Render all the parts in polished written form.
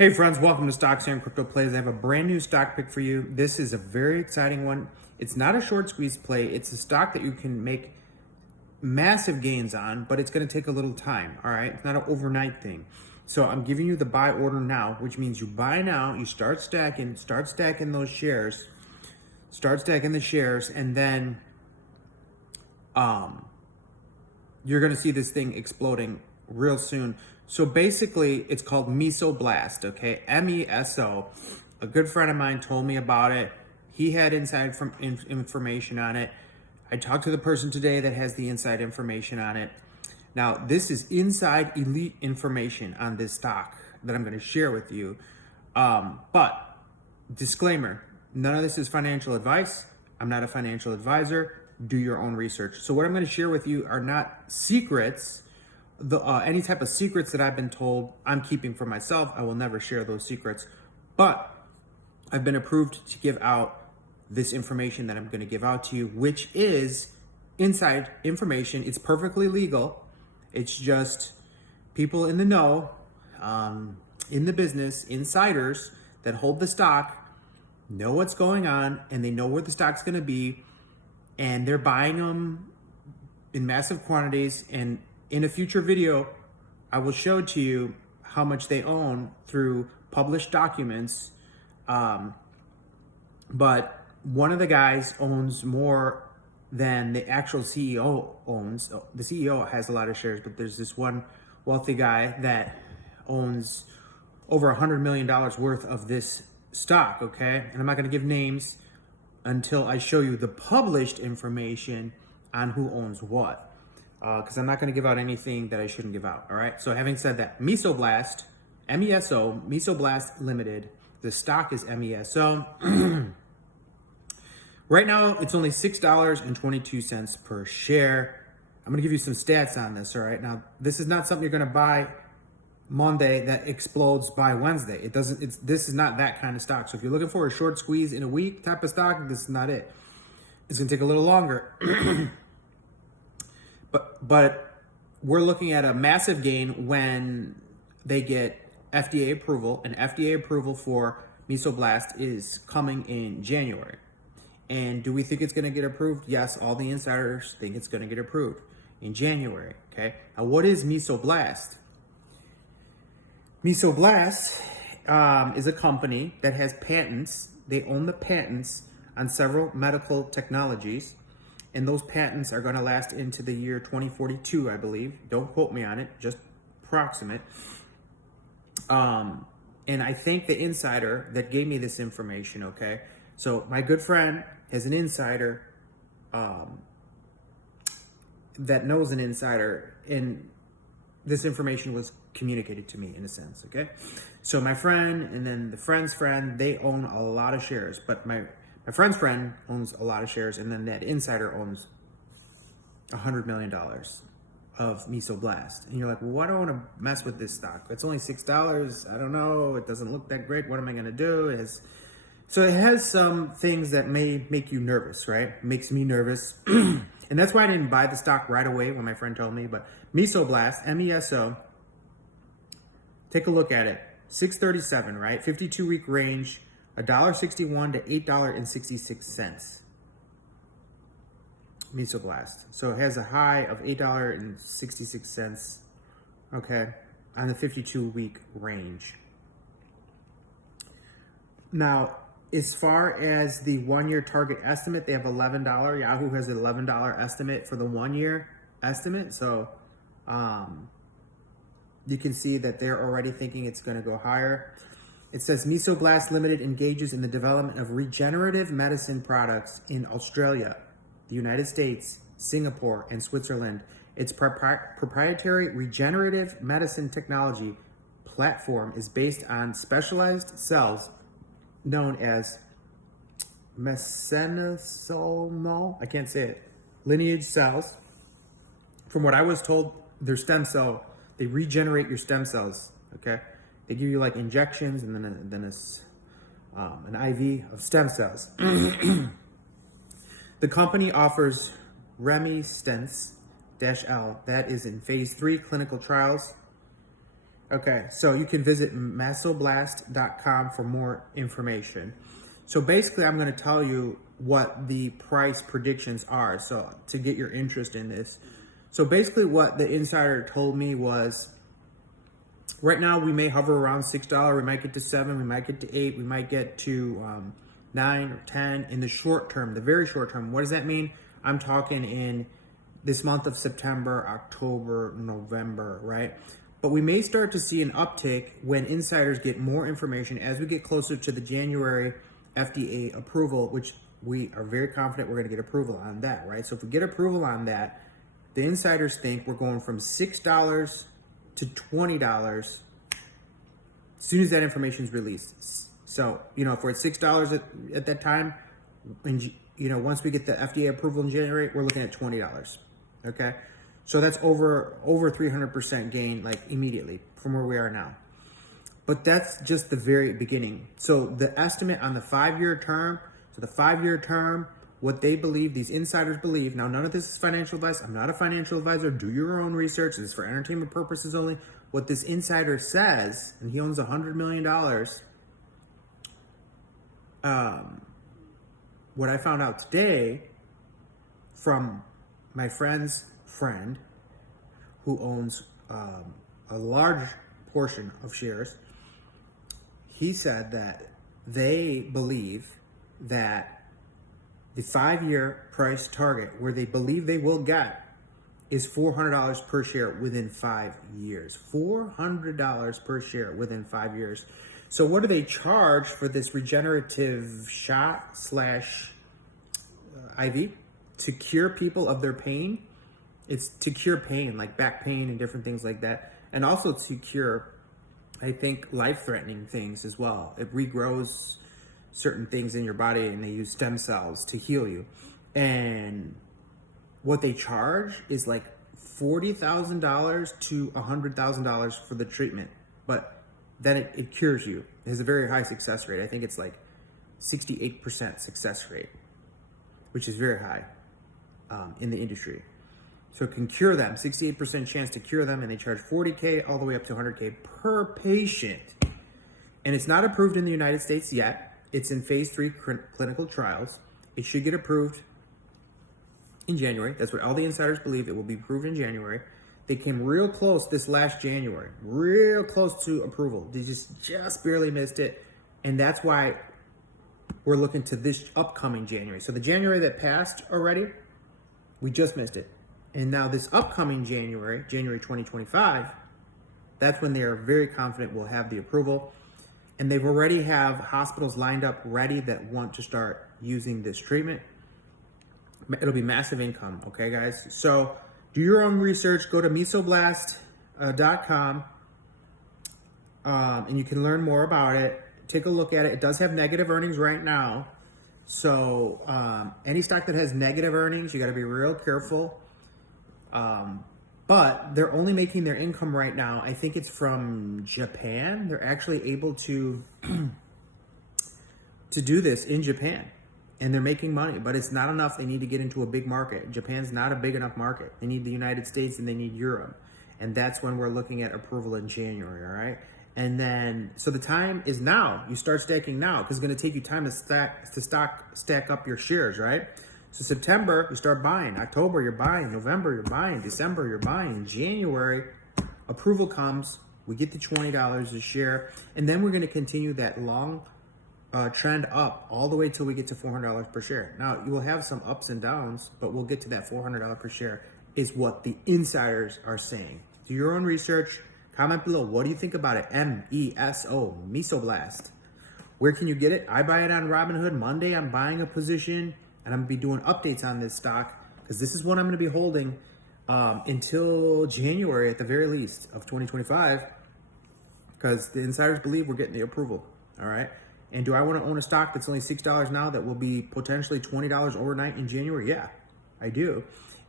Hey friends, welcome to Stocks and Crypto Plays. I have a brand new stock pick for you. This is a very exciting one. It's not a short squeeze play. It's a stock that you can make massive gains on, but it's going to take a little time, all right? It's not an overnight thing. So I'm giving you the buy order now, which means you buy now, you start stacking those shares, start stacking the shares, and then you're going to see this thing exploding real soon. So basically, it's called Mesoblast, okay? MESO. A good friend of mine told me about it. He had inside information on it. I talked to the person today that has the inside information on it. Now, this is inside elite information on this stock that I'm going to share with you. But disclaimer, none of this is financial advice. I'm not a financial advisor. Do your own research. So what I'm going to share with you are not secrets. Any type of secrets that I've been told, I'm keeping for myself. I will never share those secrets. But I've been approved to give out this information that I'm going to give out to you, which is inside information. It's perfectly legal. It's just people in the know, in the business, insiders that hold the stock, know what's going on, and they know where the stock's going to be, and they're buying them in massive quantities. And in a future video, I will show to you how much they own through published documents. But one of the guys owns more than the actual CEO owns. The CEO has a lot of shares, but there's this one wealthy guy that owns over $100 million worth of this stock, okay? And I'm not going to give names until I show you the published information on who owns what. Because I'm not going to give out anything that I shouldn't give out, all right? So having said that, Mesoblast, MESO, Mesoblast Limited, the stock is MESO. Right now, it's only $6.22 per share. I'm going to give you some stats on this, all right? Now, this is not something you're going to buy Monday that explodes by Wednesday. This is not that kind of stock. So if you're looking for a short squeeze in a week type of stock, this is not it. It's going to take a little longer. But we're looking at a massive gain when they get FDA approval, and FDA approval for Mesoblast is coming in January. And do we think it's going to get approved? Yes, all the insiders think it's going to get approved in January, okay? Now, what is Mesoblast? Mesoblast is a company that has patents. They own the patents on several medical technologies. And those patents are going to last into the year 2042, I believe. Don't quote me on it, just approximate. And I thank the insider that gave me this information, okay? So my good friend has an insider that knows an insider, and this information was communicated to me in a sense, okay? So my friend and then the friend's friend, they own a lot of shares, but my friend's friend owns a lot of shares, and then that insider owns $100 million of Mesoblast. And you're like, well, why do I want to mess with this stock? It's only $6. I don't know. It doesn't look that great. What am I going to do? So it has some things that may make you nervous, right? Makes me nervous. And that's why I didn't buy the stock right away when my friend told me. But Mesoblast, MESO, take a look at it. 637, right? 52-week range. $1.61 to $8.66. Mesoblast. So it has a high of $8.66, okay, on the 52-week range. Now, as far as the 1-year target estimate, they have $11. Yahoo has an $11 estimate for the 1-year estimate. So you can see that they're already thinking it's going to go higher. It says Mesoblast Limited engages in the development of regenerative medicine products in Australia, the United States, Singapore, and Switzerland. Its proprietary regenerative medicine technology platform is based on specialized cells known as mesenchymal, I can't say it, lineage cells. From what I was told, they're stem cell. They regenerate your stem cells, okay? They give you like injections and then an IV of stem cells. The company offers Remistence-L that is in phase 3 clinical trials Okay, so you can visit mesoblast.com for more information. So basically, I'm going to tell you what the price predictions are. So to get your interest in this. So basically, what the insider told me was right now we may hover around $6. We might get to 7. We might get to 8. We might get to 9 or 10 in the short term, the very short term. What does that mean? I'm talking in this month of September, October, November, right? But we may start to see an uptick when insiders get more information as we get closer to the January FDA approval, which we are very confident we're going to get approval on that, right? So if we get approval on that, the insiders think we're going from $6 to $20 as soon as that information is released. So, if we're at $6 at that time, and once we get the FDA approval in January, we're looking at $20. Okay, so that's over 300% gain, like immediately from where we are now. But that's just the very beginning. So the estimate on the 5-year term, what they believe, these insiders believe. Now, none of this is financial advice. I'm not a financial advisor. Do your own research. This is for entertainment purposes only. What this insider says, and he owns $100 million. What I found out today from my friend's friend who owns a large portion of shares, he said that they believe that the 5-year price target where they believe they will get is $400 per share within 5 years. $400 per share within 5 years. So what do they charge for this regenerative shot slash IV to cure people of their pain? It's to cure pain, like back pain and different things like that. And also to cure, I think, life-threatening things as well. It regrows certain things in your body, and they use stem cells to heal you. And what they charge is like $40,000 to $100,000 for the treatment. But then it cures you. It has a very high success rate. I think it's like 68% success rate, which is very high in the industry. So it can cure them, 68% chance to cure them, and they charge $40K all the way up to $100K per patient. And it's not approved in the United States yet. It's in phase 3 clinical trials. It should get approved in January. That's what all the insiders believe. It will be approved in January. They came real close this last January, real close to approval. They just barely missed it. And that's why we're looking to this upcoming January. So the January that passed already, we just missed it. And now this upcoming January 2025, that's when they are very confident we'll have the approval. And they've already have hospitals lined up ready that want to start using this treatment. It'll be massive income, okay, guys? So do your own research. Go to mesoblast.com, and you can learn more about it. Take a look at it. It does have negative earnings right now. So any stock that has negative earnings, you got to be real careful. But they're only making their income right now. I think it's from Japan. They're actually able to do this in Japan, and they're making money, but it's not enough. They need to get into a big market. Japan's not a big enough market. They need the United States and they need Europe. And that's when we're looking at approval in January, all right? And then, so the time is now. You start stacking now, because it's going to take you time to stack up your shares, right? So September, you start buying. October, you're buying. November, you're buying. December, you're buying. January, approval comes. We get to $20 a share. And then we're going to continue that long trend up all the way till we get to $400 per share. Now, you will have some ups and downs, but we'll get to that $400 per share is what the insiders are saying. Do your own research. Comment below. What do you think about it? MESO, Mesoblast. Where can you get it? I buy it on Robinhood. Monday, I'm buying a position. And I'm going to be doing updates on this stock because this is what I'm going to be holding until January at the very least of 2025, because the insiders believe we're getting the approval. All right. And do I want to own a stock that's only $6 now that will be potentially $20 overnight in January? Yeah, I do,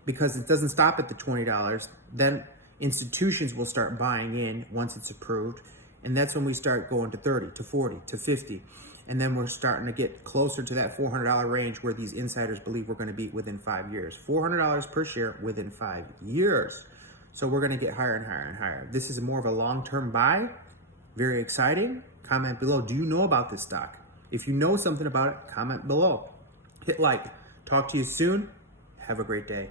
because it doesn't stop at the $20. Then institutions will start buying in once it's approved. And that's when we start going to 30, to 40, to 50. And then we're starting to get closer to that $400 range where these insiders believe we're going to be within 5 years. $400 per share within 5 years. So we're going to get higher and higher and higher. This is more of a long-term buy. Very exciting. Comment below. Do you know about this stock? If you know something about it, comment below. Hit like. Talk to you soon. Have a great day.